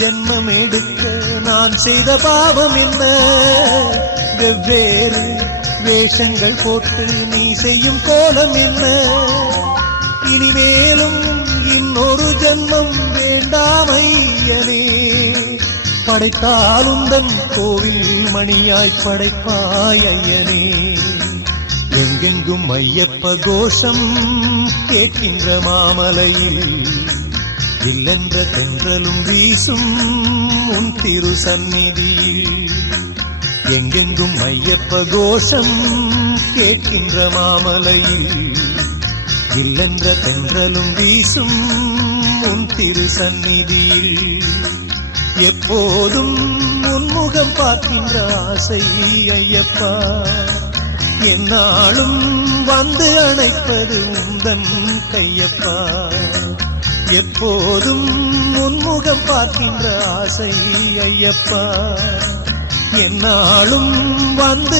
ஜென்மம் எடுக்க நான் செய்த பாவம் என்ன? வெவ்வேறு வேஷங்கள் போட்டு நீ செய்யும் கோலம் என்ன? இனிமேலும் இன்னொரு ஜென்மம் வேண்டாம் ஐயனே. படைத்தாலுந்தன் கோவில் மணியாய் படைப்பாய் ஐயனே. எங்கெங்கும் ஐயப்ப கோஷம் கேட்கின்ற மாமலையில் இல்லென்ற தென்றலும் வீசும் உன் திரு சந்நிதியில். எங்கெங்கும் ஐயப்ப கோஷம் கேட்கின்ற மாமலையில் இல்லென்ற தென்றலும் வீசும் உன் திரு சந்நிதியில். எப்போதும் உன்முகம் பார்க்கின்ற ஆசை ஐயப்பா. என்னாலும் வந்து அணைப்பது உந்தன் கையப்பா. எப்போதும் உன்முகம் பார்க்கின்ற ஆசை ஐயப்பா. என்னாலும் வந்து